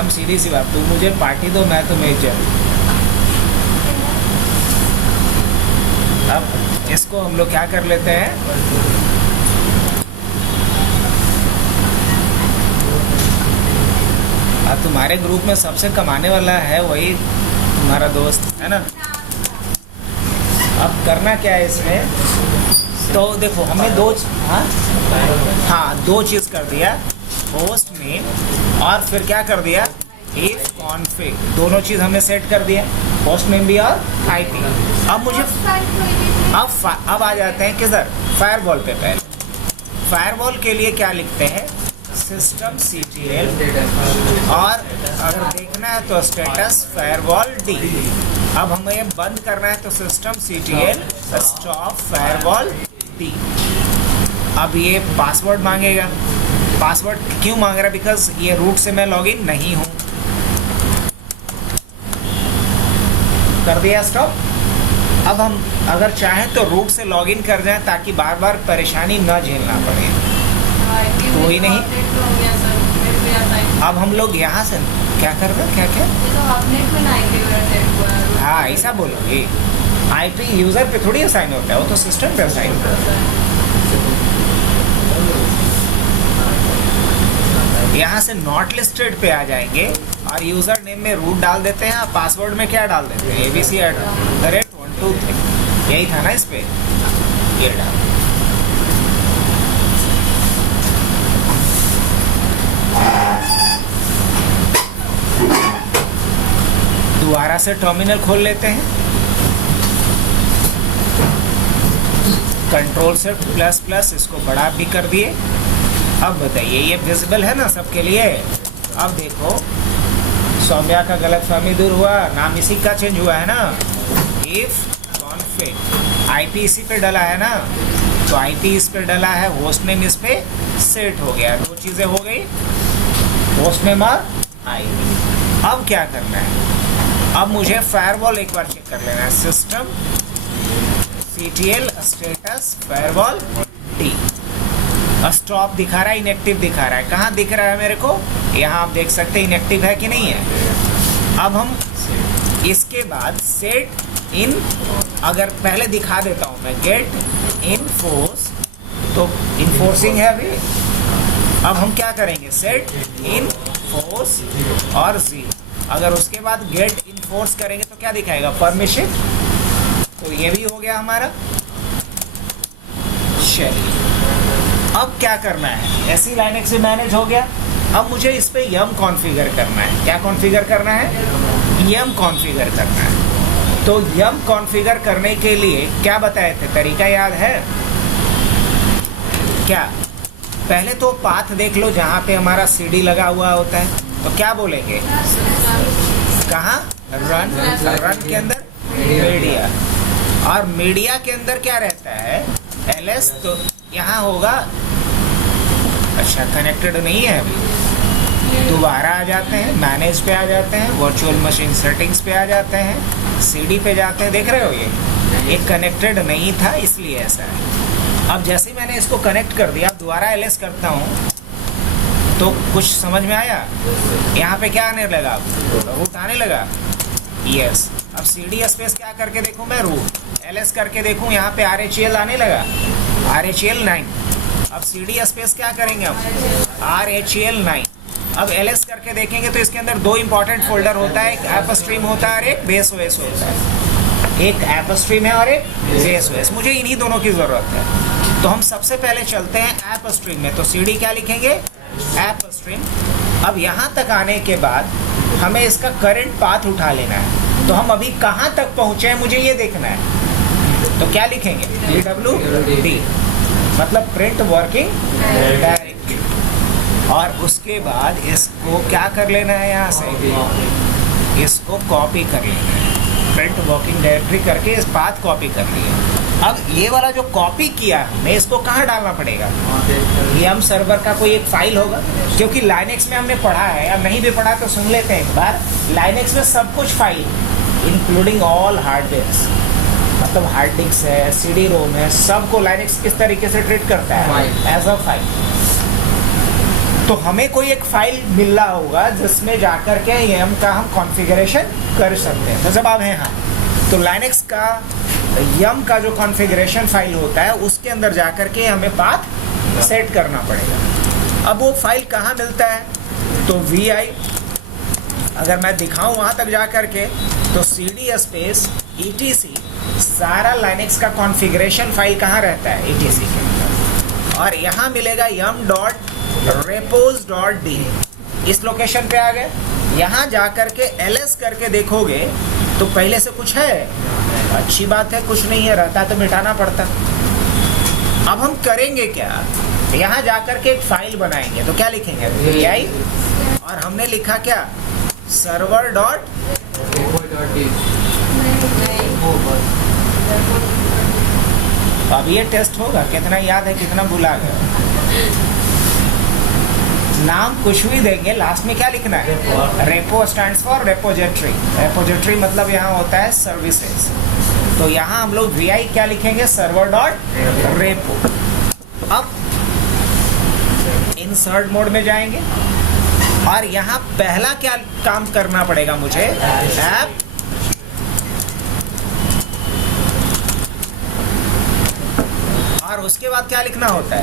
एकदम सीधी सी बात, तू मुझे पार्टी दो, मैं तुम्हें इज्जत। अब इसको हम लोग क्या कर लेते हैं, अब तुम्हारे ग्रुप में सबसे कमाने वाला है वही तुम्हारा दोस्त है ना। अब करना क्या है इसमें, तो देखो हमने दो चीज़ कर दिया, होस्ट नेम और फिर क्या कर दिया, इफ कॉन्फिग, दोनों चीज़ हमने सेट कर दिया, होस्ट नेम भी और आईपी। अब मुझे अब आ जाते हैं किधर, फायरवॉल पे। पहले फायरवॉल के लिए क्या लिखते हैं, सिस्टम CTL और अगर देखना है तो स्टेटस फायरवॉल D। अब हमें ये बंद करना है तो system CTL stop firewall D। अब ये पासवर्ड मांगेगा, पासवर्ड क्यों मांग रहा है, बिकॉज ये रूट से मैं लॉगिन नहीं हूँ। कर दिया स्टॉप। अब हम अगर चाहें तो रूट से लॉगिन कर जाएं ताकि बार बार परेशानी न झेलना पड़े, कोई नहीं। अब हम लोग यहाँ से क्या कर रहे हैं, क्या हाँ ऐसा बोलोगे, IP यूज़र पे थोड़ी असाइन होता है, वो तो सिस्टम पे असाइन होता है। यहाँ से नॉट लिस्टेड पे आ जाएंगे और यूज़र नेम में रूट डाल देते हैं, पासवर्ड में क्या डाल देते हैं, ABC@123, यही था ना इस पे, ये डाल। दोबारा से टर्मिनल खोल लेते हैं, कंट्रोल से ++ इसको बड़ा भी कर दिए। अब बताइए ये विजिबल है ना सबके लिए। अब देखो सौम्या का गलतफहमी दूर हुआ, नाम इसी का चेंज हुआ है ना, इफ कॉन्फिग, IP इसी पे डला है ना, तो IP इस पे डला है, होस्ट नेम इस पे सेट हो गया, दो चीज़ें हो गई, होस्ट नेम और IP। अब क्या करना है, अब मुझे फायरवॉल एक बार चेक कर लेना है, system CTL status firewall D। Stop दिखा रहा है, इनएक्टिव दिखा रहा है, कहाँ दिख रहा है मेरे को, यहाँ आप देख सकते हैं इनएक्टिव है कि नहीं है। अब हम इसके बाद सेट इन, अगर पहले दिखा देता हूँ मैं, गेट इनफोर्स, तो इन्फोर्सिंग है अभी। अब हम क्या करेंगे, सेट इनफोर्स और 0, अगर उसके बाद गेट इनफोर्स करेंगे तो क्या दिखाएगा, परमिशन, तो ये भी हो गया हमारा। चलिए अब क्या करना है, ऐसी लाइनेक्स भी मैनेज हो गया। अब मुझे इस पे यम कॉन्फ़िगर करना है, क्या कॉन्फ़िगर करना है, यम कॉन्फ़िगर करना है। तो यम कॉन्फ़िगर करने के लिए क्या बताए थे, तरीका याद है क्या, पहले तो पाथ देख लो जहाँ पे हमारा CD लगा हुआ होता है, तो क्या बोलेंगे, कहाँ, रन के अंदर मीडिया, और मीडिया के अंदर क्या रहता है, LS, तो यहाँ होगा, अच्छा कनेक्टेड नहीं है अभी, दोबारा आ जाते हैं, मैनेज पे आ जाते हैं, वर्चुअल मशीन सेटिंग्स पे आ जाते हैं, CD पे जाते हैं, देख रहे हो ये कनेक्टेड नहीं था इसलिए ऐसा है। अब जैसे ही मैंने इसको कनेक्ट कर दिया, दोबारा LS करता हूँ तो कुछ समझ में आया, यहाँ पे क्या आने लगा, रूट आने लगा, यस। अब CD स्पेस क्या करके देखूँ मैं, रूट, LS करके देखूँ, यहाँ पे RHEL आने लगा, RHEL 9। अब CD स्पेस क्या करेंगे हम, RHEL 9। अब LS करके देखेंगे तो इसके अंदर दो इंपॉर्टेंट फोल्डर होता है, एक ऐप स्ट्रीम होता है और एक बेस OS होता है, एक ऐप स्ट्रीम है और एक बेस OS, मुझे इन्हीं दोनों की ज़रूरत है। तो हम सबसे पहले चलते हैं ऐप स्ट्रीम में, तो CD क्या लिखेंगे, ऐप स्ट्रीम। अब यहाँ तक आने के बाद हमें इसका करंट पाथ उठा लेना है, तो हम अभी कहाँ तक पहुँचे हैं मुझे ये देखना है, तो क्या लिखेंगे, PWD, मतलब प्रिंट वर्किंग डायरेक्टली। और उसके बाद इसको क्या कर लेना है, यहाँ से इसको कॉपी कर लेना है, प्रिंट वर्किंग डायरेक्टरी करके इस पाथ कॉपी कर लिया। अब ये वाला जो कॉपी किया हमने, इसको कहाँ डालना पड़ेगा, यम सर्वर का कोई एक फाइल होगा, क्योंकि लाइनेक्स में हमने पढ़ा है, या नहीं भी पढ़ा तो सुन लेते हैं एक बार, लाइनेक्स में सब कुछ फाइल इंक्लूडिंग ऑल हार्डवेयर, मतलब हार्ड डिस्क है, CD रोम है, सबको लाइनेक्स किस तरीके से ट्रीट करता है, एज अ फाइल। तो हमें कोई एक फाइल मिल रहा होगा जिसमें जाकर के यम का हम कॉन्फ़िगरेशन कर सकते हैं। तो जब आप हैं यहाँ तो लाइनक्स का यम का जो कॉन्फ़िगरेशन फाइल होता है उसके अंदर जाकर के हमें पाथ सेट करना पड़ेगा। अब वो फाइल कहाँ मिलता है, तो vi अगर मैं दिखाऊं वहाँ तक जा कर के तो cd स्पेस etc सारा लाइनक्स का कॉन्फ़िगरेशन फाइल कहाँ रहता है, etc के अंदर, और यहाँ मिलेगा yum.repos.d। इस लोकेशन पे आ गए। यहाँ जा कर के ls करके देखोगे तो पहले से कुछ है, अच्छी बात है, कुछ नहीं है, रहता तो मिटाना पड़ता। अब हम करेंगे क्या, यहाँ जाकर के एक फाइल बनाएंगे। तो क्या लिखेंगे, vi, और हमने लिखा क्या, server डॉट। अब ये टेस्ट होगा कितना याद है कितना भुला गया। नाम कुछ भी देंगे, लास्ट में क्या लिखना है, repo stands for repository. Repository मतलब यहाँ होता है सर्विसेज। तो यहाँ हम लोग vi क्या लिखेंगे, सर्वर डॉट रेपो। अब इंसर्ट मोड में जाएंगे और यहाँ पहला क्या काम करना पड़ेगा मुझे, ऐप और उसके बाद क्या लिखना होता है,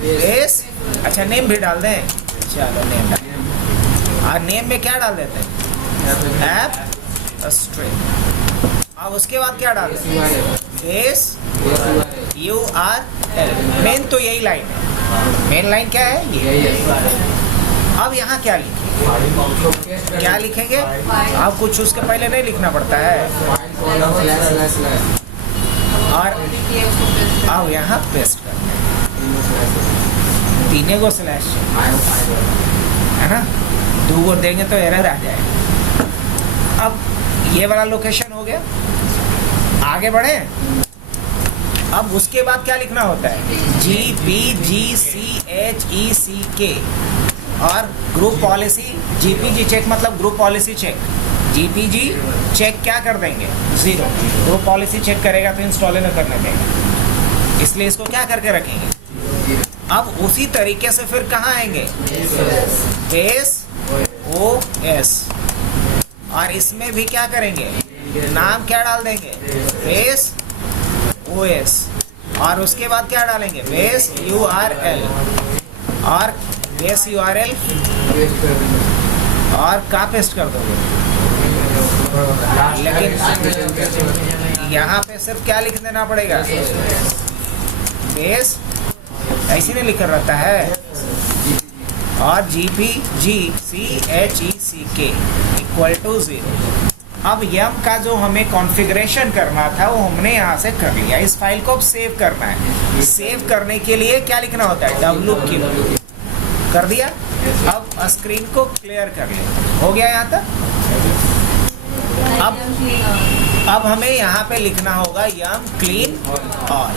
बेस। अच्छा नेम भी डाल दें, चलो नेम डाल, और नेम में क्या डाल देते हैं, ऐप स्ट्रिंग। अब उसके बाद क्या डाल देते हैं, बेस URL। मेन तो यही लाइन है, मेन लाइन क्या है ये। अब यहाँ क्या लिखेंगे, क्या लिखेंगे, अब कुछ उसके पहले नहीं लिखना पड़ता है, और अब यहाँ पेस्ट करते हैं, तीने को स्लैश है ना, दो को देंगे तो एरर आ जाए। अब ये वाला लोकेशन हो गया, आगे बढ़े। अब उसके बाद क्या लिखना होता है, GPGCHECK, और ग्रुप पॉलिसी GPG चेक मतलब group policy check. GPG check क्या कर देंगे, 0। ग्रुप पॉलिसी चेक करेगा तो इंस्टॉल न करने देंगे, इसलिए इसको क्या करके रखेंगे। अब उसी तरीके से फिर कहाँ आएंगे, बेस OS, और इसमें भी क्या करेंगे, नाम क्या डाल देंगे, बेस OS, और उसके बाद क्या डालेंगे, बेस URL, और बेस URL और का पेस्ट कर दोगे। लेकिन यहाँ पे सिर्फ क्या लिख देना पड़ेगा, बेस, ऐसे नहीं लिखा रहता है, और GPGCHECK इक्वल टू 0। अब यम का जो हमें कॉन्फ़िगरेशन करना था वो हमने यहाँ से कर लिया। इस फाइल को अब सेव करना है। सेव करने के लिए क्या लिखना होता है, WQ कर दिया। अब स्क्रीन को क्लियर कर लिया, हो गया यहाँ तक। अब हमें यहाँ पे लिखना होगा यम क्लीन ऑल,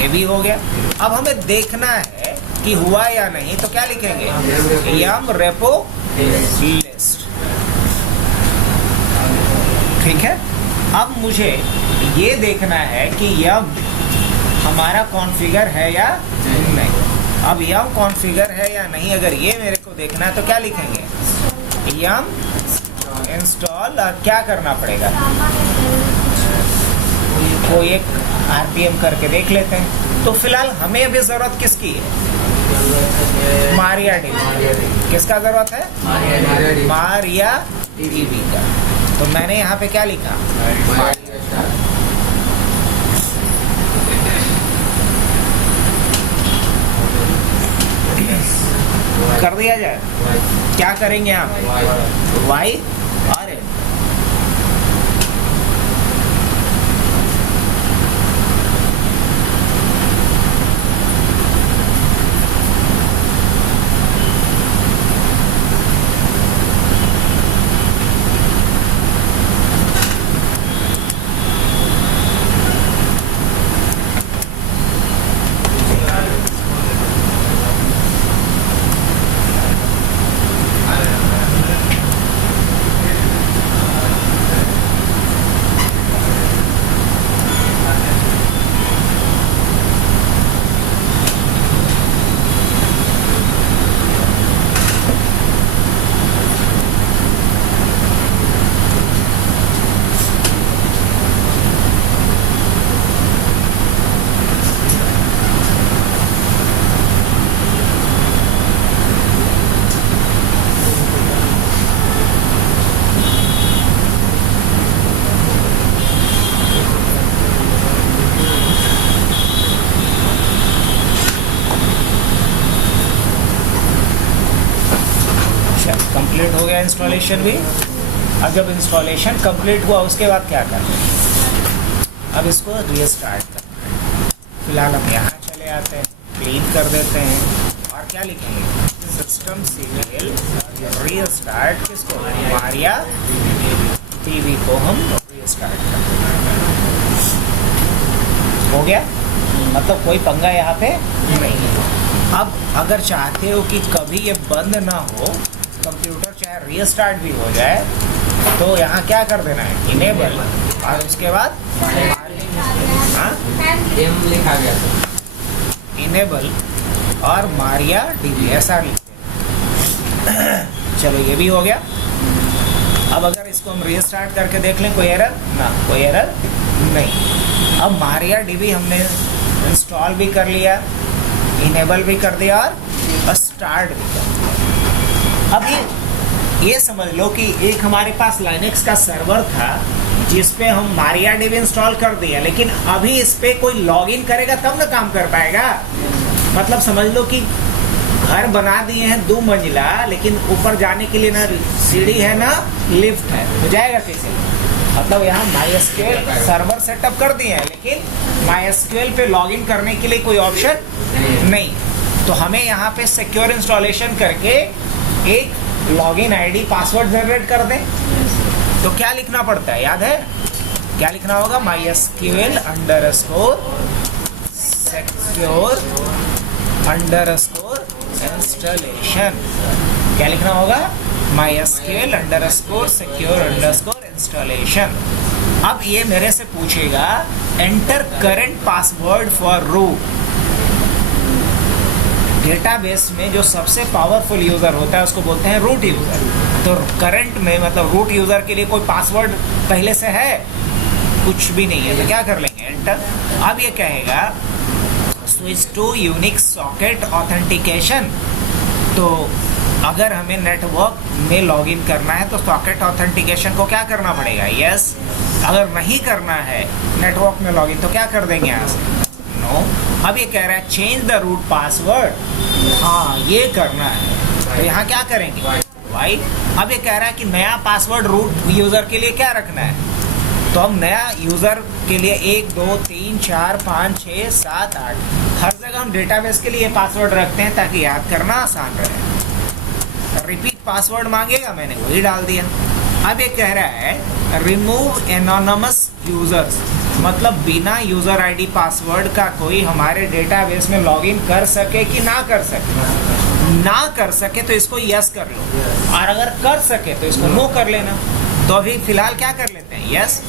ये भी हो गया। अब हमें देखना है कि हुआ या नहीं, तो क्या लिखेंगे, यम रेपो लिस्ट। ठीक है। अब मुझे ये देखना है कि यम हमारा कॉन्फ़िगर है या नहीं। अब यम कॉन्फ़िगर है या नहीं, अगर ये मेरे को देखना है तो क्या लिखेंगे, यम इंस्टॉल, और क्या करना पड़ेगा, कोई एक RPM करके देख लेते हैं। तो फिलहाल हमें अभी ज़रूरत किसकी है, MariaDB। किसका ज़रूरत है, MariaDB का। तो मैंने यहाँ पे क्या लिखा, कर दिया जाए। क्या करेंगे यहाँ पे, Y और N। अच्छा, कंप्लीट हो गया इंस्टॉलेशन भी। अब जब इंस्टॉलेशन कंप्लीट हुआ उसके बाद क्या करना है? अब इसको रीस्टार्ट करना है। फिलहाल हम यहाँ चले आते हैं, क्लीन कर देते हैं और क्या लिखेंगे? सिस्टम सीरियल रीस्टार्ट किसको? मारिया टीवी को हम रीस्टार्ट करते हैं। हो गया, मतलब कोई पंगा यहाँ पे नहीं है। अब अगर चाहते हो कि कभी ये बंद ना हो, कंप्यूटर चाहे रीस्टार्ट भी हो जाए, तो यहाँ क्या कर देना है? इनेबल, और उसके बाद लिखा गया इनेबल और मारिया डीबी ऐसा लिखते हैं। चलो ये भी हो गया। अब अगर इसको हम रीस्टार्ट करके देख लें, कोई एरर ना, कोई एरर नहीं। अब मारिया डीबी हमने इंस्टॉल भी कर लिया, इनेबल भी कर दिया और स्टार्ट भी कर दिया। अब ये समझ लो कि एक हमारे पास लाइनेक्स का सर्वर था जिस पे हम मारिया डीबी इंस्टॉल कर दिया, लेकिन अभी इस पे कोई लॉगिन करेगा तब ना काम कर पाएगा। मतलब समझ लो कि घर बना दिए हैं 2 मंजिला, लेकिन ऊपर जाने के लिए ना सीढ़ी है ना लिफ्ट है, तो जाएगा कैसे? मतलब यहाँ MySQL सर्वर सेटअप कर दिए हैं, लेकिन MySQL पे लॉगिन करने के लिए कोई ऑप्शन नहीं। तो हमें यहाँ पे सिक्योर इंस्टॉलेशन करके एक लॉगिन आईडी पासवर्ड जनरेट कर दें। तो क्या लिखना पड़ता है, याद है? क्या लिखना होगा? MySQL _secure _installation। क्या लिखना होगा? MySQL _secure _installation। अब ये मेरे से पूछेगा enter current password for root. Database में जो सबसे पावरफुल यूजर होता है उसको बोलते हैं रूट यूजर। तो करंट में मतलब रूट यूजर के लिए कोई पासवर्ड पहले से है? कुछ भी नहीं है, तो क्या कर लेंगे? एंटर। अब ये कहेगा switch to unix socket authentication. तो अगर हमें नेटवर्क में लॉगिन करना है तो सॉकेट ऑथेंटिकेशन को क्या करना पड़ेगा? यस। अगर नहीं करना है नेटवर्क में लॉगिन तो क्या कर देंगे यहाँ से? नो। अब ये कह रहा है चेंज द रूट पासवर्ड। हाँ, ये करना है, तो यहाँ क्या करेंगे? वाई। अब ये कह रहा है कि नया पासवर्ड रूट यूजर के लिए क्या रखना है? तो हम नया यूजर के लिए 1 2 3 4 5 6 7 8 हर जगह हम डेटाबेस के लिए पासवर्ड रखते हैं ताकि याद करना आसान रहे। रिपीट पासवर्ड मांगेगा, मैंने वही डाल दिया। अब ये कह रहा है रिमूव एनोनिमस यूजर्स, मतलब बिना यूजर आईडी पासवर्ड का कोई हमारे डेटाबेस में लॉगिन कर सके कि ना कर सके। ना कर सके तो इसको यस कर लो, और अगर कर सके तो इसको नो कर लेना। तो अभी फिलहाल क्या कर लेते हैं? यस।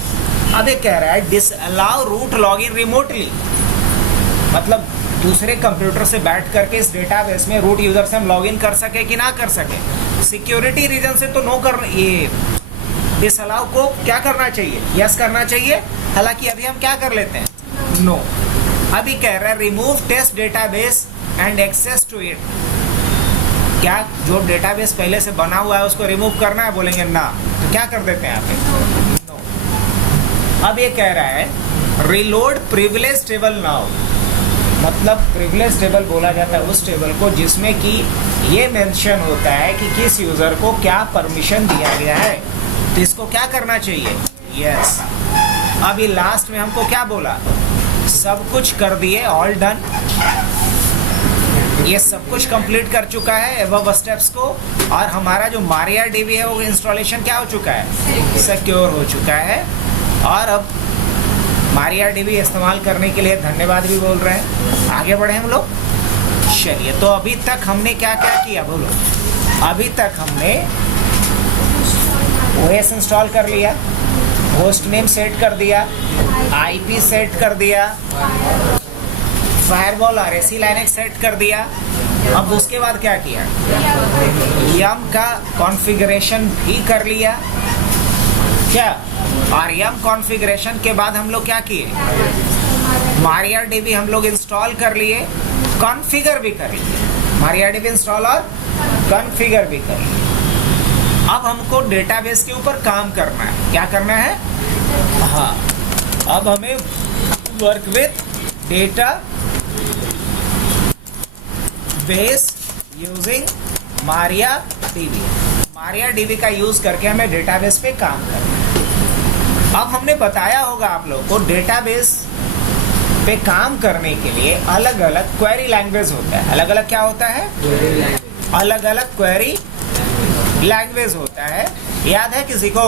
अब ये कह रहा है डिसअलाउ रूट लॉगिन रिमोटली, मतलब दूसरे कंप्यूटर से बैठ करके इस डेटाबेस में रूट यूजर से हम लॉगिन कर सके कि ना कर सके। सिक्योरिटी रीजन से तो नो कर, ये डिसअलाउ को क्या करना चाहिए? यस करना चाहिए। हालांकि अभी हम क्या कर लेते हैं? नो। अभी कह रहा है remove test database and access to it. क्या जो डेटाबेस पहले से बना हुआ है उसको रिमूव करना है? बोलेंगे ना, तो क्या कर देते हैं यहाँ पे? नो। अब ये कह रहा है रिलोड प्रिविलेज टेबल नाउ, मतलब प्रिविलेज टेबल बोला जाता है उस टेबल को जिसमें कि ये मेंशन होता है कि किस यूजर को क्या परमिशन दिया गया है। तो इसको क्या करना चाहिए? यस। अब ये लास्ट में हमको क्या बोला? सब कुछ कर दिए, ऑल डन। ये सब कुछ कंप्लीट कर चुका है एबव स्टेप्स को, और हमारा जो मारिया डीबी है वो इंस्टॉलेशन क्या हो चुका है? सिक्योर हो चुका है। और अब मारिया डीबी इस्तेमाल करने के लिए धन्यवाद भी बोल रहे हैं। आगे बढ़े हम लोग। चलिए, तो अभी तक हमने क्या क्या किया बोलो? अभी तक हमने ओएस इंस्टॉल कर लिया, होस्ट नेम सेट कर दिया, आईपी सेट कर दिया, फायरवॉल RAC लाइनेक्स सेट कर दिया। अब उसके बाद क्या किया? यम का कॉन्फ़िगरेशन भी कर लिया। क्या? और यम कॉन्फ़िगरेशन के बाद हम लोग क्या किए? मारिया डीबी हम लोग इंस्टॉल कर लिए, कॉन्फ़िगर भी कर लिए। मारिया डीबी इंस्टॉल और कॉन्फ़िगर भी कर लिए। अब हमको डेटाबेस के ऊपर काम करना है। क्या करना है? हाँ, अब हमें work with data base using Maria dB. MariaDB का यूज करके हमें डेटाबेस पे काम करना है। अब हमने बताया होगा आप लोगों को डेटाबेस पे काम करने के लिए अलग अलग क्वेरी लैंग्वेज होता है। अलग अलग क्या होता है? अलग अलग क्वेरी लैंग्वेज होता है। याद है किसी को?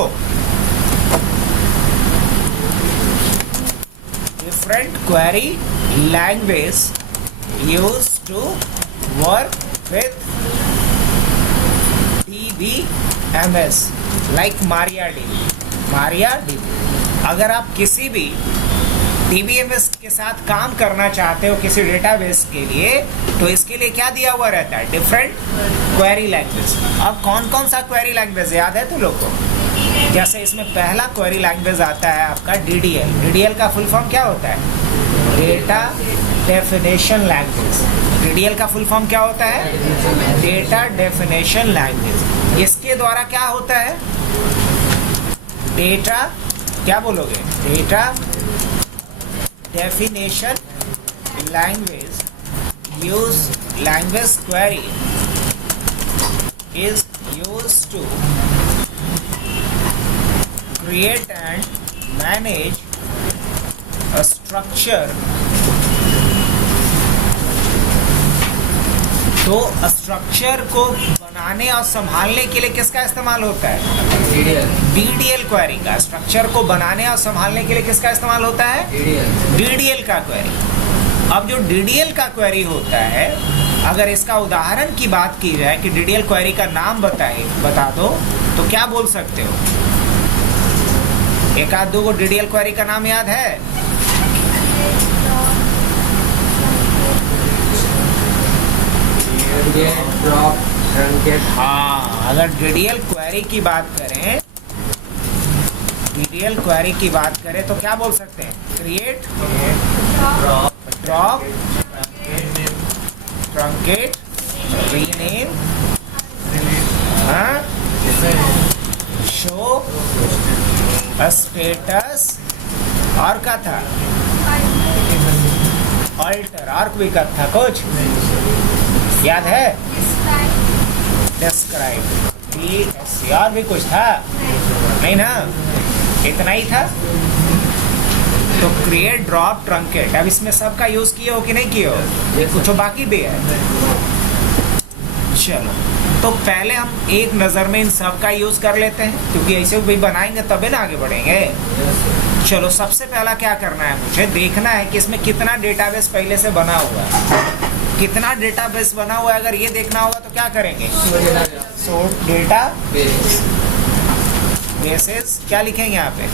Different query language use to work with DBMS like MariaDB। अगर आप किसी भी DBMS के साथ काम करना चाहते हो किसी डेटाबेस के लिए, तो इसके लिए क्या दिया हुआ रहता है? Different query language. अब कौन कौन सा क्वेरी लैंग्वेज याद है तुम लोग को? जैसे इसमें पहला क्वेरी लैंग्वेज आता है आपका DDL। DDL का फुल फॉर्म क्या होता है? Data definition language. DDL का फुल फॉर्म क्या होता है? Data definition language. इसके द्वारा क्या होता है? डेटा, क्या बोलोगे? Data definition language language query is used to create and manage a structure। तो स्ट्रक्चर को बनाने और संभालने के लिए किसका इस्तेमाल होता है? DDL क्वेरी का। स्ट्रक्चर को बनाने और संभालने के लिए किसका इस्तेमाल होता है? DDL का क्वेरी। अब जो DDL का क्वेरी होता है, अगर इसका उदाहरण की बात की जाए कि DDL क्वेरी का नाम बता दो, तो क्या बोल सकते हो? एक आध दो को DDL क्वेरी का नाम याद है? हाँ, अगर DDL क्वेरी की बात करें, DDL क्वेरी की बात करें तो क्या बोल सकते हैं? Create, drop, truncate, rename, show, status, और क्या था? अल्टर, और कोई का था कुछ याद है? डिस्क्राइब, और भी कुछ था? नहीं ना, इतना ही था। तो क्रिएट, ड्रॉप, ट्रंकेट। अब इसमें सबका यूज किए हो कि नहीं किए हो? कुछ बाकी भी है। चलो, तो पहले हम एक नजर में इन सब का यूज कर लेते हैं, क्योंकि ऐसे भी बनाएंगे तभी ना आगे बढ़ेंगे। चलो, सबसे पहला क्या करना है? मुझे देखना है कि इसमें कितना डेटाबेस पहले से बना हुआ है। कितना डेटाबेस बना हुआ है, अगर ये देखना होगा तो क्या करेंगे? सो डेटा बेसेस, क्या लिखेंगे यहाँ पे?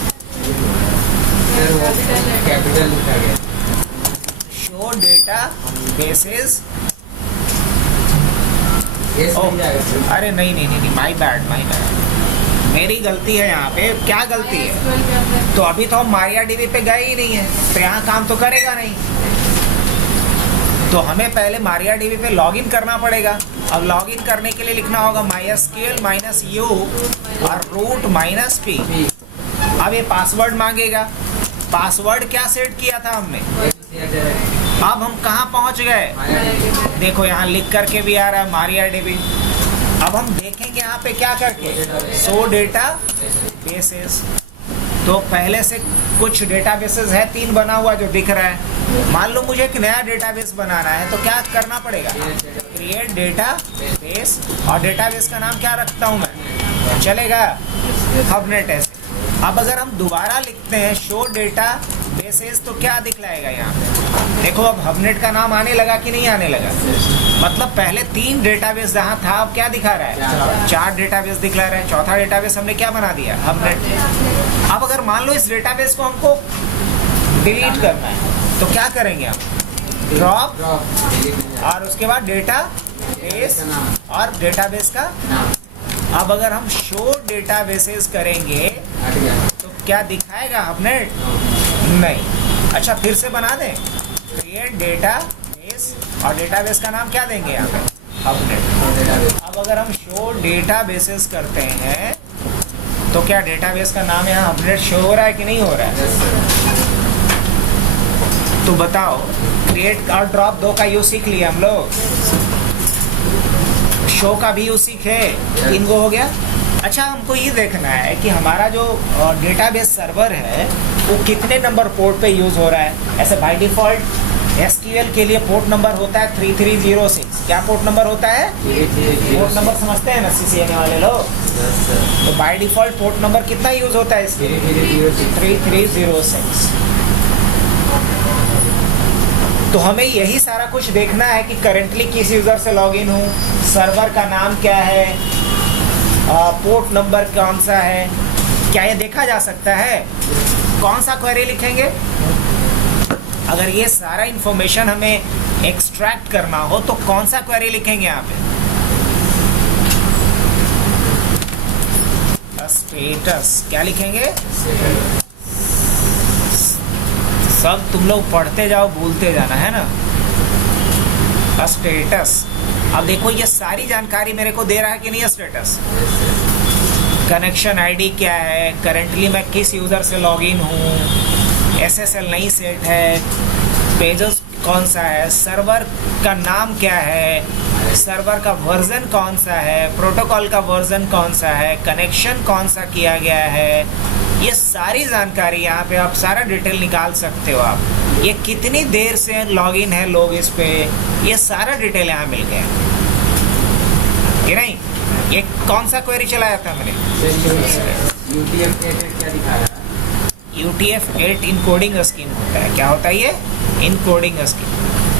Show data bases. अरे नहीं, माई बैड, मेरी गलती है यहाँ पे। क्या गलती है? तो अभी तो हम MariaDB पे गए ही नहीं है, तो यहाँ काम तो करेगा नहीं। तो हमें पहले MariaDB पे लॉगिन करना पड़ेगा। अब लॉगिन करने के लिए लिखना होगा MySQL -u और root -p। अब ये पासवर्ड मांगेगा। पासवर्ड क्या सेट किया था हमने? अब हम कहाँ पहुँच गए? देखो यहाँ लिख करके भी आ रहा है MariaDB। अब हम देखेंगे यहाँ पे क्या करके, सो डेटा बेसेस। तो पहले से कुछ डेटाबेसेस है, 3 बना हुआ जो दिख रहा है। मान लो मुझे एक नया डेटाबेस बनाना है, तो क्या करना पड़ेगा? क्रिएट डेटाबेस, और डेटाबेस का नाम क्या रखता हूँ मैं? चलेगा? हबनेट है। अब अगर हम दोबारा लिखते हैं शो डेटा बेसेस, तो क्या दिखलाएगा यहाँ पे? देखो, अब हबनेट का नाम आने लगा कि नहीं आने लगा? मतलब पहले 3 डेटाबेस जहाँ था, अब क्या दिखा रहा है? 4 डेटाबेस दिखला रहा है। चौथा डेटाबेस हमने क्या बना दिया? हबनेट। अब अगर मान लो इस डेटाबेस को हमको डिलीट करना है, तो क्या करेंगे हम? ड्रॉप, और उसके बाद डेटा बेस और डेटाबेस का। अब अगर हम शो डेटाबेसेस करेंगे तो क्या दिखाएगा हबनेट? नहीं। अच्छा, फिर से बना दें, क्रिएट डेटाबेस, और डेटाबेस का नाम क्या देंगे यहाँ पे? हबनेट। अब अगर हम शो डेटाबेसेस करते हैं, तो क्या डेटाबेस का नाम यहाँ हबनेट शो हो रहा है कि नहीं हो रहा है? तो बताओ, क्रिएट और ड्रॉप 2 का यूज सीख लिया हम लोग। शो का भी उसी है, 3 गो हो गया। अच्छा, हमको ये देखना है कि हमारा जो डेटाबेस सर्वर है वो कितने नंबर पोर्ट पे यूज़ हो रहा है। ऐसे बाय डिफ़ॉल्ट एसक्यूएल के लिए पोर्ट नंबर होता है 3306। क्या पोर्ट नंबर होता है? पोर्ट नंबर समझते हैं ना सीसीएनए वाले लोग? तो बाय डिफ़ॉल्ट पोर्ट नंबर कितना यूज़ होता है इसके? 3306। तो हमें यही सारा कुछ देखना है कि करंटली किस यूज़र से लॉगिन हूँ, सर्वर का नाम क्या है, पोर्ट नंबर कौन सा है। क्या ये देखा जा सकता है? कौन सा क्वेरी लिखेंगे? अगर ये सारा इंफॉर्मेशन हमें एक्सट्रैक्ट करना हो तो कौन सा क्वेरी लिखेंगे यहाँ पे? स्टेटस। क्या लिखेंगे? सब तुम लोग पढ़ते जाओ, भूलते जाना है ना। स्टेटस। अब देखो ये सारी जानकारी मेरे को दे रहा है कि नहीं स्टेटस। कनेक्शन आईडी क्या है, करंटली मैं किस यूज़र से लॉगिन हूँ, एसएसएल नहीं सेट है, पेजेस कौन सा है, सर्वर का नाम क्या है, सर्वर का वर्जन कौन सा है, प्रोटोकॉल का वर्जन कौन सा है, कनेक्शन कौन सा किया गया है। ये सारी जानकारी यहाँ पे आप सारा डिटेल निकाल सकते हो। आप ये कितनी देर से लॉगिन है लोग इस पे, ये सारा डिटेल यहाँ मिल गया कि नहीं। ये कौन सा क्वेरी चलाया था मैंने? UTF-8 क्या दिखा रहा है? UTF-8 इनकोडिंग स्कीम होता है। क्या होता है ये? Encoding scheme.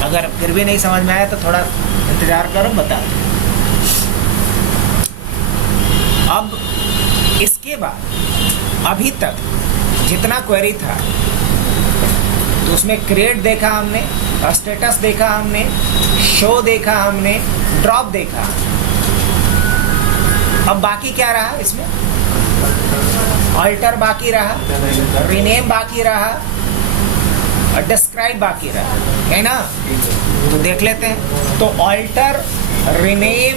अगर फिर भी नहीं समझ में आया तो थोड़ा इंतजार करो, बता दूँ। अब इसके बाद अभी तक जितना क्वेरी था तो उसमें क्रिएट देखा हमने, स्टेटस देखा हमने, शो देखा हमने, ड्रॉप देखा। अब बाकी क्या रहा इसमें? अल्टर बाकी रहा, रीनेम बाकी रहा और डिस्क्राइब बाकी रहा, है ना? तो देख लेते हैं। तो अल्टर, रीनेम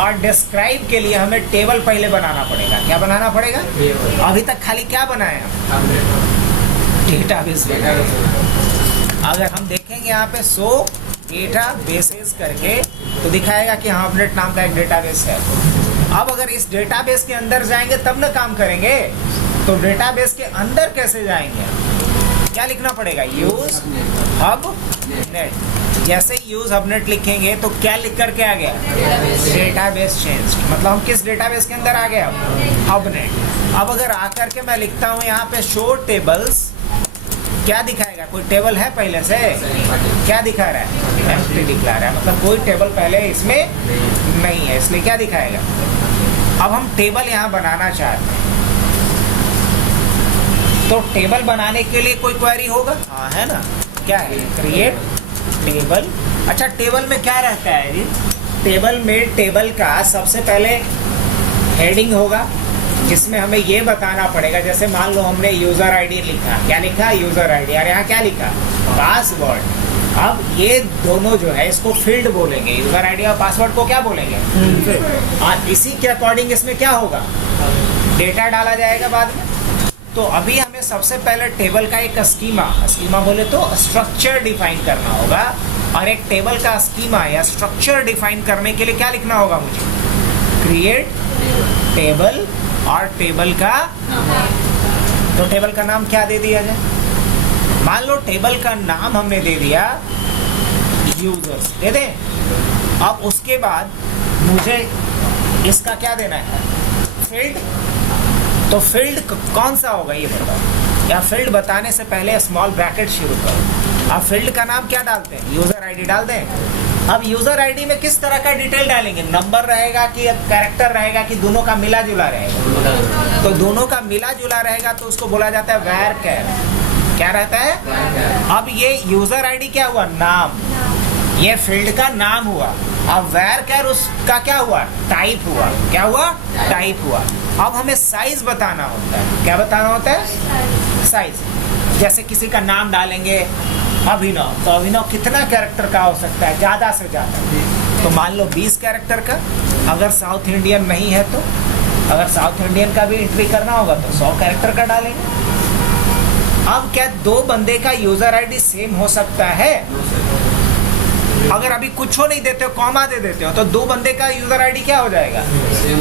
और डिस्क्राइब के लिए हमें टेबल पहले बनाना पड़ेगा। क्या बनाना पड़ेगा? अभी तक खाली क्या बनाया? डेटाबेस। अगर हम देखेंगे यहाँ पे सो डेटाबेसेस करके तो दिखाएगा कि हाँ अपडेट नाम का एक डेटाबेस है। अब अगर इस डेटाबेस के अंदर जाएंगे तब ना काम करेंगे। तो डेटाबेस के अंदर कैसे जाएंगे? क्या लिखना पड़ेगा? Use hub net. जैसे यूज हब नेट लिखेंगे तो क्या लिख करके आ गया? Database change. मतलब हम किस डेटाबेस के अंदर आ गए? Hub net. अब अगर आकर के मैं लिखता हूँ यहाँ पे शो टेबल्स, क्या दिखाएगा? कोई टेबल है पहले से? क्या दिखा रहा है? एम्प्टी दिखा रहा है। मतलब कोई टेबल पहले इसमें नहीं है, इसलिए क्या दिखाएगा? अब हम टेबल यहाँ बनाना चाहते हैं तो टेबल बनाने के लिए कोई क्वेरी होगा? हाँ, है ना। क्या है? Create table. अच्छा, टेबल में क्या रहता है जी? टेबल में टेबल का सबसे पहले हेडिंग होगा जिसमें हमें ये बताना पड़ेगा। जैसे मान लो हमने यूज़र आईडी लिखा। क्या लिखा? User ID. और यहाँ क्या लिखा? पासवर्ड। अब ये दोनों जो है इसको फील्ड बोलेंगे। यूज़र आईडी और पासवर्ड को क्या बोलेंगे? और इसी के अकॉर्डिंग इसमें क्या होगा? डेटा डाला जाएगा बाद में। तो अभी हमें सबसे पहले टेबल का एक स्कीमा बोले तो स्ट्रक्चर डिफाइन करना होगा। और एक टेबल का स्कीमा या स्ट्रक्चर डिफाइन करने के लिए क्या लिखना होगा मुझे? क्रिएट टेबल और टेबल का तो टेबल का नाम क्या दे दिया जाए? मान लो टेबल का नाम हमने दे दिया यूजर्स, दे दें। अब उसके बाद मुझे इसका क्या देना है? फील्ड। तो फील्ड कौन सा होगा ये बताओ। या फील्ड बताने से पहले स्मॉल ब्रैकेट शुरू करो। अब फील्ड का नाम क्या डालते हैं? यूजर आईडी डाल दें। अब यूजर आईडी में किस तरह का डिटेल डालेंगे? नंबर रहेगा कि कैरेक्टर रहेगा कि दोनों का मिला जुला रहेगा? तो दोनों का मिला जुला रहेगा तो उसको बोला जाता है वैर कैर। क्या रहता है? अब ये यूजर आईडी क्या हुआ? नाम। ये फील्ड का नाम हुआ। अब वैर कैर उसका क्या हुआ? टाइप हुआ। क्या हुआ? टाइप हुआ। अब हमें साइज बताना होता है। क्या बताना होता है? साइज। जैसे किसी का नाम डालेंगे अभिनव, तो अभिनव कितना कैरेक्टर का हो सकता है? ज़्यादा से ज़्यादा तो मान लो 20 कैरेक्टर का। अगर साउथ इंडियन नहीं है तो अगर साउथ इंडियन का भी एंट्री करना होगा तो 100 कैरेक्टर का डालेंगे। अब क्या दो बंदे का यूजर आईडी सेम हो सकता है? अगर अभी कुछ हो नहीं देते हो, कॉमा दे देते हो, तो दो बंदे का यूजर आईडी क्या हो जाएगा?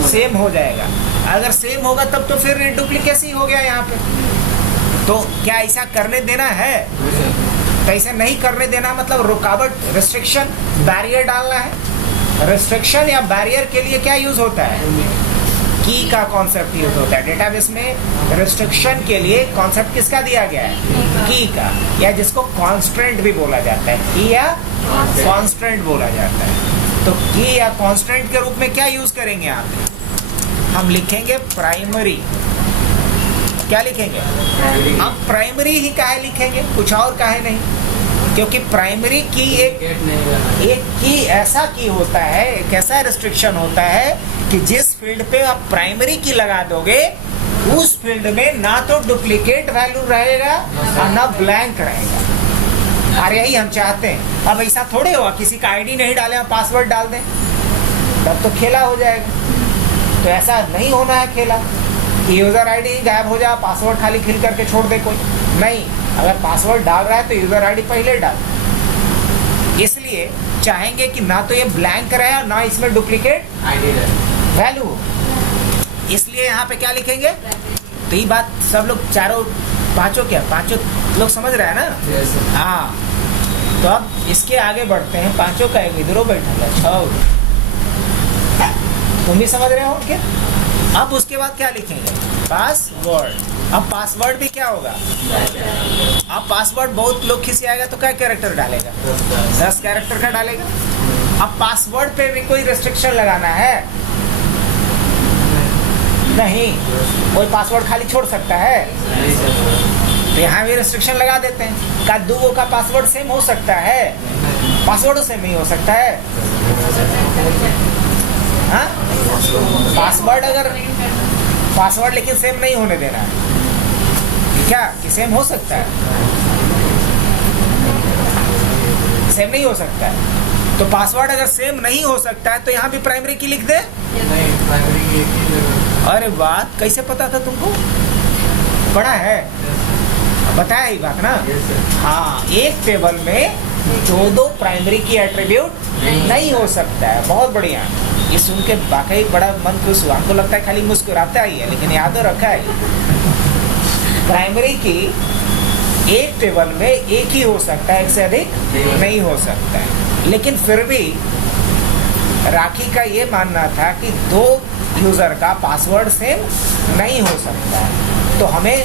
सेम हो जाएगा। अगर सेम होगा तब तो फिर डुप्लीकेसी हो गया यहाँ पे। तो क्या ऐसा करने देना है? तो ऐसा नहीं करने देना मतलब रुकावट, रिस्ट्रिक्शन, बैरियर डालना है। रिस्ट्रिक्शन या बैरियर के लिए क्या यूज होता है? की का कॉन्सेप्ट यूज होता है डेटाबेस में। रिस्ट्रिक्शन के लिए कॉन्सेप्ट किसका दिया गया है? की का, या जिसको कॉन्स्टेंट भी बोला जाता है। की या कॉन्स्टेंट बोला जाता है। तो की या कॉन्स्टेंट के रूप में क्या यूज करेंगे यहाँ पे? हम लिखेंगे प्राइमरी। क्या लिखेंगे? अब प्राइमरी ही काहे लिखेंगे, कुछ और काहे नहीं? क्योंकि प्राइमरी की एक की ऐसा की होता है, एक ऐसा रिस्ट्रिक्शन होता है कि जिस फील्ड पे आप प्राइमरी की लगा दोगे उस फील्ड में ना तो डुप्लीकेट वैल्यू रहेगा और ना ब्लैंक रहेगा। और यही हम चाहते हैं। अब ऐसा थोड़े होगा किसी का आईडी नहीं डाले हम पासवर्ड डाल दें, तब तो खेला हो जाएगा। तो ऐसा नहीं होना है खेला कि यूजर आईडी गायब हो जाए, पासवर्ड खाली फिल करके छोड़ दे कोई। नहीं, अगर पासवर्ड डाल रहा है तो यूजर आईडी पहले डाल। इसलिए चाहेंगे कि ना तो ये ब्लैंक रहे और ना इसमें डुप्लीकेट वैल्यू हो। इसलिए यहाँ पे क्या लिखेंगे? तो ये बात सब लोग चारों पांचों लोग समझ रहे हैं ना? हाँ। तो अब इसके आगे बढ़ते हैं। पांचों का एक इधरों बैठा है, 6 तुम भी समझ रहे हो क्या? अब उसके बाद क्या लिखेंगे? पासवर्ड। अब पासवर्ड भी क्या होगा? अब पासवर्ड बहुत लोग खिसी आएगा तो क्या कैरेक्टर डालेगा? 10 कैरेक्टर का डालेगा। अब पासवर्ड पे भी कोई रिस्ट्रिक्शन लगाना है? नहीं, कोई पासवर्ड खाली छोड़ सकता है? तो यहाँ भी रिस्ट्रिक्शन लगा देते हैं। क्या दो का पासवर्ड सेम हो सकता है? पासवर्ड सेम नहीं हो सकता है। हाँ? पासवर्ड लेकिन सेम नहीं होने देना है क्या? कि सेम हो सकता है? सेम नहीं हो सकता है। तो पासवर्ड अगर सेम नहीं हो सकता है तो यहाँ भी प्राइमरी की लिख दे। अरे बात कैसे पता था तुमको? पढ़ा है, बताया ही बात ना। हाँ, एक टेबल में दो प्राइमरी की एट्रीब्यूट नहीं हो सकता है। बहुत बढ़िया। ये सुन के वाकई बड़ा मन खुश हुआ। हमको लगता है खाली मुस्कुराता ही है, लेकिन याद रखा है प्राइमरी की एक टेबल में एक ही हो सकता है, एक से अधिक नहीं हो सकता है। लेकिन फिर भी राखी का ये मानना था कि दो यूजर का पासवर्ड सेम नहीं हो सकता है। तो हमें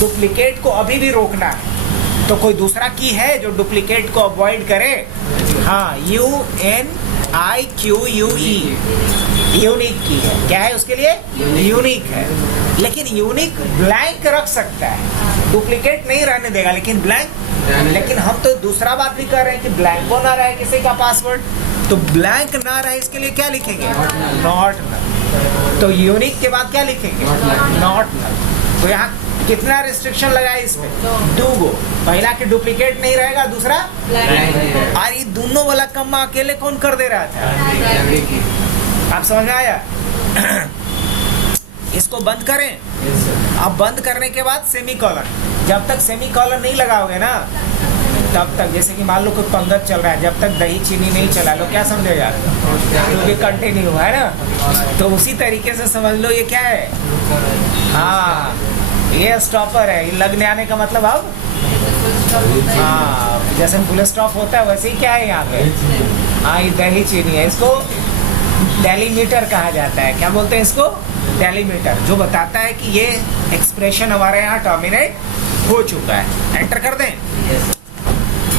डुप्लीकेट को अभी भी रोकना है। तो कोई दूसरा की है जो डुप्लीकेट को अवॉइड करे? हाँ, UNIQUE यूनिक की है। क्या है उसके लिए? यूनिक है। लेकिन यूनिक ब्लैंक रख सकता है, डुप्लीकेट नहीं रहने देगा, लेकिन ब्लैंक। लेकिन हम तो दूसरा बात भी कर रहे हैं कि ब्लैंक को ना रहे किसी का पासवर्ड। तो ब्लैंक ना रहे इसके लिए क्या लिखेंगे? Not null. तो यूनिक के बाद क्या लिखेंगे? Not null. तो यहाँ कितना रिस्ट्रिक्शन लगा है इसमें? 2 गो। पहला कि डुप्लीकेट नहीं रहेगा, दूसरा और ये दोनों वाला कम्मा अकेले कौन कर दे रहा था? आप समझ में आया? इसको बंद करें। अब बंद करने के बाद सेमीकोलन। जब तक सेमीकोलन नहीं लगाओगे ना तब तक, जैसे कि मान लो कोई पंगत चल रहा है, जब तक दही चीनी नहीं चला लो क्या समझेगा? क्योंकि कंटिन्यू है ना। तो उसी तरीके से समझ लो ये क्या है? हाँ, ये स्टॉपर है। ये लगने आने का मतलब अब हाँ, जैसे फुल स्टॉप होता है वैसे ही क्या है यहाँ पे? हाँ, ये दही चीनी है। इसको डेलीमीटर कहा जाता है। क्या बोलते हैं इसको? डेलीमीटर, जो बताता है कि ये एक्सप्रेशन हमारे यहाँ टर्मिनेट हो चुका है। एंटर कर दें।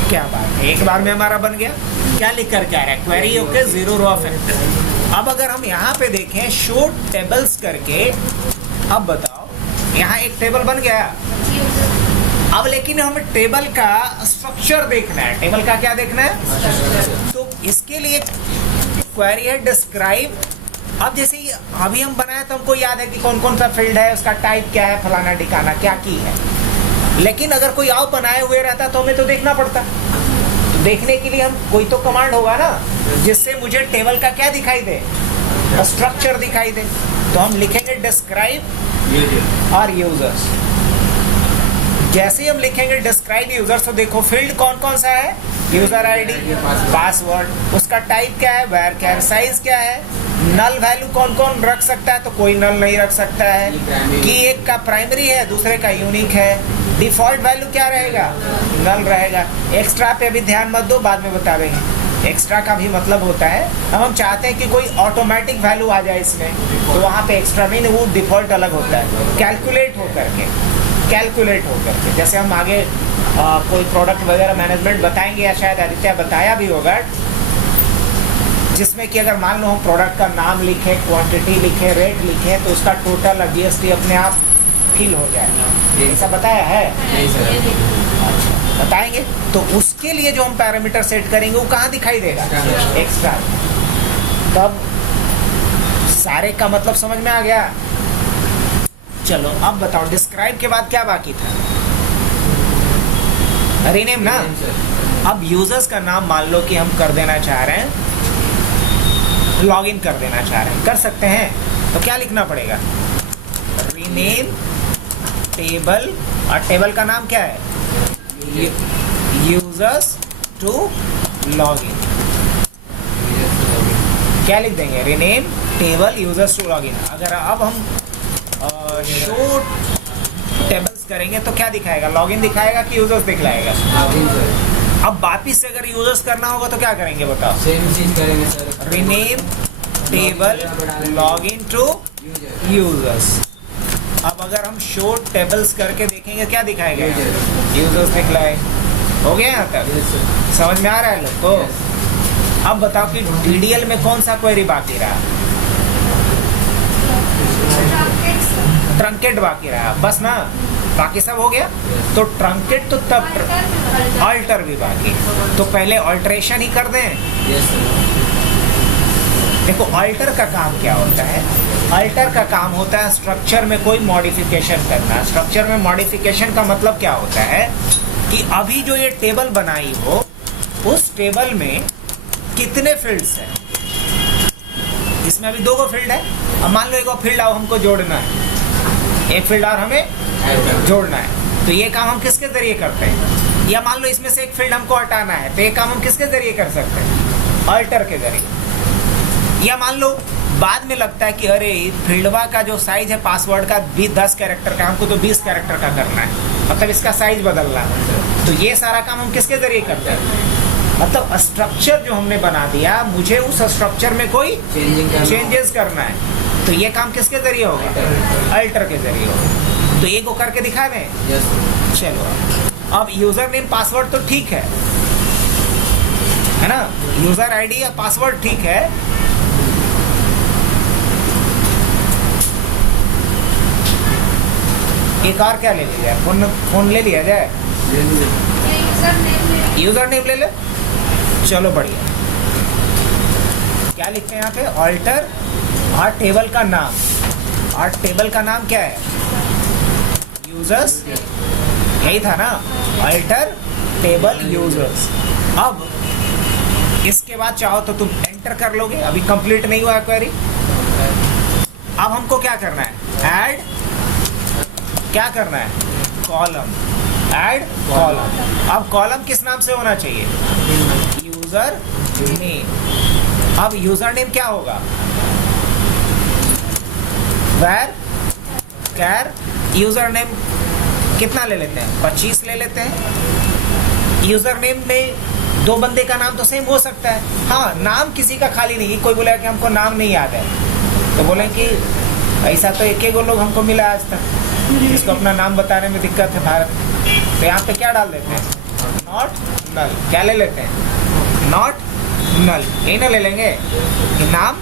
क्या बात है, एक बार में हमारा बन गया। क्या लिख कर क्या है? Query okay, 0 row of enter. अब अगर हम यहाँ पे देखें शो टेबल्स करके, अब बताओ यहाँ एक टेबल बन गया। अब लेकिन हमें टेबल का स्ट्रक्चर देखना है। टेबल का क्या देखना है? तो इसके लिए क्वेरी है डिस्क्राइब। अब जैसे अभी हम बनाया तो हमको याद है कि कौन कौन सा फील्ड है, उसका टाइप क्या है, फलाना ठिकाना क्या की है। लेकिन अगर कोई और बनाए हुए रहता तो हमें तो देखना पड़ता। तो देखने के लिए हम कोई तो कमांड होगा ना जिससे मुझे टेबल का क्या दिखाई दे? स्ट्रक्चर दिखाई दे। तो हम लिखेंगे डिस्क्राइब और यूजर्स। जैसे ही हम लिखेंगे डिस्क्राइब यूजर्स तो देखो फील्ड कौन कौन सा है? यूजर आईडी, पासवर्ड, उसका टाइप क्या है, varchar, साइज क्या है, नल वैल्यू कौन कौन रख सकता है, तो कोई नल नहीं रख सकता है, कि एक का प्राइमरी है दूसरे का यूनिक है, डिफॉल्ट वैल्यू क्या रहेगा, नल रहेगा। एक्स्ट्रा पे भी ध्यान मत दो, बाद में बता देंगे। एक्स्ट्रा का भी मतलब होता है हम चाहते हैं कि कोई ऑटोमेटिक वैल्यू आ जाए इसमें, तो वहाँ पे एक्स्ट्रा नहीं, वो डिफॉल्ट अलग होता है, कैलकुलेट होकर के। जैसे हम आगे कोई प्रोडक्ट वगैरह मैनेजमेंट बताएंगे, या शायद आदित्य बताया भी होगा, जिसमें कि अगर मान लो हम प्रोडक्ट का नाम लिखे, क्वांटिटी लिखे, रेट लिखे, तो उसका टोटल और जीएसटी अपने आप फिल हो जाएगा। ऐसा बताया है? अच्छा, बताएंगे। तो उसके लिए जो हम पैरामीटर सेट करेंगे वो कहाँ दिखाई देगा, एक्स्ट्रा। तब सारे का मतलब समझ में आ गया। चलो अब बताओ, डिस्क्राइब के बाद क्या बाकी था, रीनेम ना। अब यूजर्स का नाम मान लो कि हम कर देना चाह रहे हैं, लॉगिन कर देना चाह रहे हैं, कर सकते हैं। तो क्या लिखना पड़ेगा, रीनेम टेबल, और टेबल का नाम क्या है, यूजर्स टू लॉगिन। क्या लिख देंगे, rename table users to login. अगर अब हम शो टेबल्स करेंगे तो क्या दिखाएगा, लॉगिन दिखाएगा कि यूजर्स दिखलाएगा, अब वापिस से अगर यूजर्स करना होगा तो क्या करेंगे बताओ, सेम चीज करेंगे sir, rename table login to users. अब अगर हम शो टेबल्स करके देखेंगे क्या दिखाएगा, यूजर्स दिखलाए। हो गया यहाँ तक, समझ में आ रहा है लोग को? अब बताओ कि डीडीएल में कौन सा क्वेरी बाकी रहा, ट्रंकेट बाकी रहा, बस ना, बाकी सब हो गया। तो ट्रंकेट तो तब, अल्टर भी बाकी, तो पहले अल्टरेशन ही कर दें। देखो अल्टर का काम क्या होता है, अल्टर का काम होता है स्ट्रक्चर में कोई मॉडिफिकेशन करना। स्ट्रक्चर में मॉडिफिकेशन का मतलब क्या होता है कि अभी जो ये टेबल बनाई हो, उस टेबल में कितने फील्ड्स हैं, इसमें अभी 2 फील्ड है, अब मान लो एक और फील्ड आओ हमको जोड़ना है, एक फील्ड और हमें जोड़ना है, तो ये काम हम किसके जरिए करते हैं, या मान लो इसमें से एक फील्ड हमको हटाना है, तो ये काम हम किसके जरिए कर सकते हैं, अल्टर के जरिए। या मान लो बाद में लगता है कि अरे फील्डवा का जो साइज है पासवर्ड का 10 कैरेक्टर का, हमको तो 20 कैरेक्टर का करना है, मतलब इसका साइज बदलना है, तो ये सारा काम हम किसके जरिए करते हैं, मतलब स्ट्रक्चर जो हमने बना दिया, मुझे उस स्ट्रक्चर में कोई चेंजेस करना है, तो ये काम किसके जरिए होगा, अल्टर के जरिए होगा। तो ये को करके दिखा दें। चलो अब यूजर नेम पासवर्ड तो ठीक है ना, यूजर आईडी या पासवर्ड ठीक है, एक और क्या ले लिया जाए, फोन ले लिया जाए, यूजर नेम ले ले। चलो बढ़िया, क्या लिखते हैं यहाँ पे, अल्टर और टेबल का नाम, और टेबल का नाम क्या है, यूजर्स, यही था ना, अल्टर टेबल यूजर्स। अब इसके बाद चाहो तो तुम एंटर कर लोगे, अभी कंप्लीट नहीं हुआ क्वेरी। अब हमको क्या करना है, ऐड, क्या करना है, कॉलम, ऐड कॉलम। अब कॉलम किस नाम से होना चाहिए, यूजर नेम। अब यूजर नेम क्या होगा, वैर कैर यूजर नेम कितना ले लेते हैं, 25 ले लेते हैं। यूजर नेम में 2 बंदे का नाम तो सेम हो सकता है, हाँ नाम किसी का खाली नहीं, कोई बोला कि हमको नाम नहीं याद है, तो बोले कि ऐसा तो एक लोग हमको मिला आज तक जिसको अपना नाम बताने में दिक्कत है भारत, तो यहाँ पे क्या डाल देते हैं, नॉट नल। क्या ले लेते हैं, नॉट नल, यही ना ले लेंगे कि नाम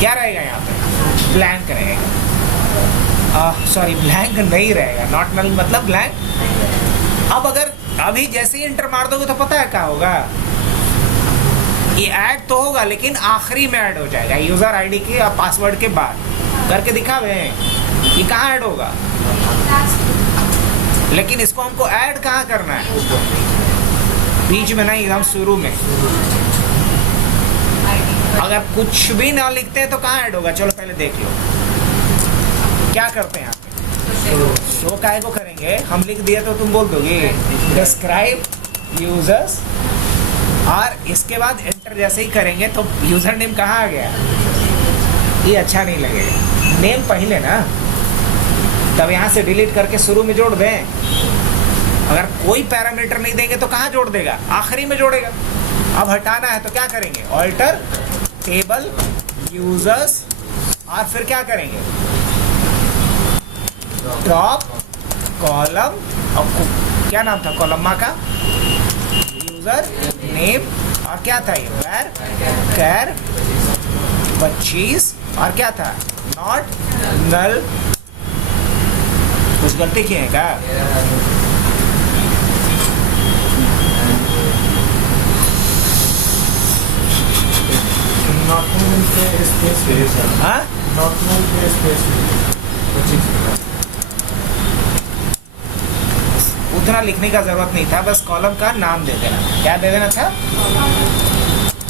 क्या रहेगा, यहाँ पे ब्लैंक रहेगा, सॉरी ब्लैंक नहीं रहेगा, नॉट नल मतलब ब्लैंक। अब अगर अभी जैसे ही इंटर मार दोगे तो पता है क्या होगा, ये ऐड तो होगा लेकिन आखिरी में ऐड हो जाएगा, यूजर आईडी के और पासवर्ड के बाद करके दिखावे, ये कहाँ ऐड होगा, लेकिन इसको हमको ऐड कहाँ करना है, बीच में नहीं, एकदम शुरू में। अगर कुछ भी ना लिखते हैं तो कहाँ ऐड होगा, चलो पहले देख लो क्या करते हैं यहाँ पे, शो काहे को करेंगे, हम लिख दिया तो तुम बोल दोगे डिस्क्राइब यूजर्स और इसके बाद एंटर जैसे ही करेंगे तो यूजर नेम कहाँ आ गया, ये अच्छा नहीं लगेगा, नेम पहले ना, तब यहाँ से डिलीट करके शुरू में जोड़ दें। अगर कोई पैरामीटर नहीं देंगे तो कहाँ जोड़ देगा, आखिरी में जोड़ेगा। अब हटाना है तो क्या करेंगे, ऑल्टर टेबल यूजर्स, और फिर क्या करेंगे, टॉप कॉलम, और क्या नाम था कॉलम का, यूजर नेम, और क्या था ये वैर कैर 25, और क्या था नॉट नल। कुछ गलती की है क्या, हाँ उतना लिखने का जरूरत नहीं था, बस कॉलम का नाम दे देना। क्या दे देना था।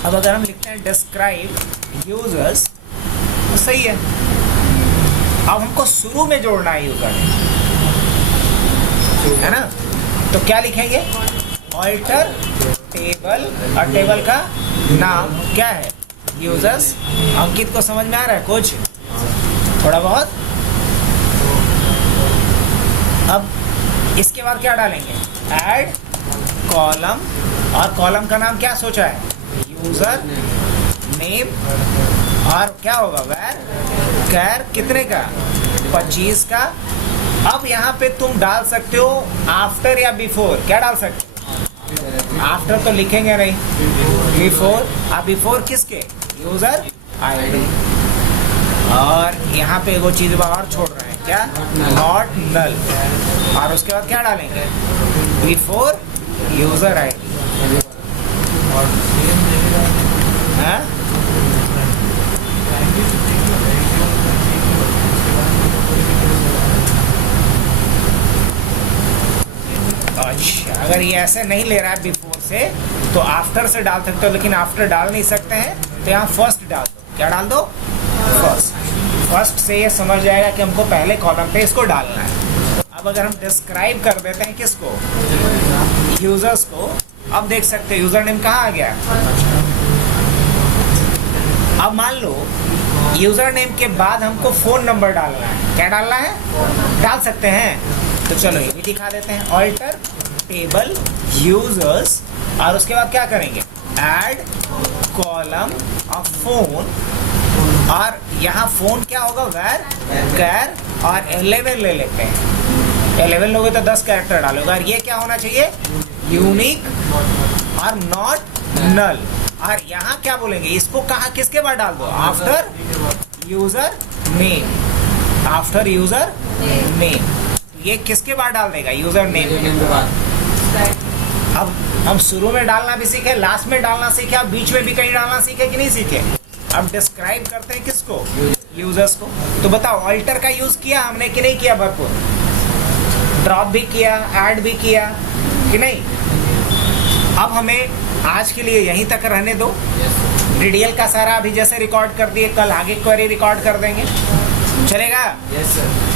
अब अगर हम लिखते हैं डिस्क्राइब यूजर्स तो सही है। अब हमको शुरू में जोड़ना है यूजर, है ना, तो क्या लिखेंगे, ऑल्टर टेबल, और टेबल का नाम क्या है, यूजर्स। अंकित को समझ में आ रहा है कुछ थोड़ा बहुत। अब इसके बाद क्या डालेंगे, ऐड कॉलम, और कॉलम का नाम क्या सोचा है, यूजर नेम, और क्या होगा वैर कैर कितने का, 25 का। अब यहाँ पे तुम डाल सकते हो आफ्टर या बिफोर, क्या डाल सकते हो, आफ्टर तो लिखेंगे नहीं, बिफोर। अब बिफोर किसके, यूजर आईडी। और यहाँ पे वो चीज और छोड़ रहे हैं, क्या, नॉट नल। और उसके बाद क्या डालेंगे, बिफोर यूजर आईडी। अच्छा, अगर ये ऐसे नहीं ले रहा है बिफोर से तो आफ्टर से डाल सकते हो, लेकिन आफ्टर डाल नहीं सकते हैं तो यहाँ फर्स्ट डाल दो। क्या डाल दो, फर्स्ट। फर्स्ट से ये समझ जाएगा कि हमको पहले कॉलम पे इसको डालना है। अब अगर हम डिस्क्राइब कर देते हैं किसको, यूजर्स को, अब देख सकते हैं यूजर नेम कहाँ आ गया। अब मान लो यूजर नेम के बाद हमको फोन नंबर डालना है, क्या डालना है, डाल सकते हैं। तो चलो ये भी दिखा देते हैं, ऑल्टर टेबल यूजर्स, और उसके बाद क्या करेंगे, ऐड कॉलम ऑफ फोन, और यहाँ फोन क्या होगा, वैर कैर, और 11 ले लेते हैं। 11 लोगे तो 10 कैरेक्टर डालोगे, और ये क्या होना चाहिए, यूनिक और नॉट नल। और यहाँ क्या बोलेंगे, इसको कहाँ किसके बाद डाल दो, after user name, after user name. ये किसके बाद डाल देगा, यूजर नेम के बाद। अब हम शुरू में डालना भी सीखे, लास्ट में डालना सीखे, अब बीच में भी कहीं डालना सीखे कि नहीं सीखे। अब डिस्क्राइब करते हैं किसको, यूजर्स को। तो बताओ ऑल्टर का यूज किया हमने कि नहीं किया, भरपूर ड्रॉप भी किया, ऐड भी किया कि नहीं। अब हमें आज के लिए यहीं तक रहने दो। डीडीएल का सारा अभी जैसे रिकॉर्ड कर दिए, कल आगे क्वेरी रिकॉर्ड कर देंगे, चलेगा। Yes sir.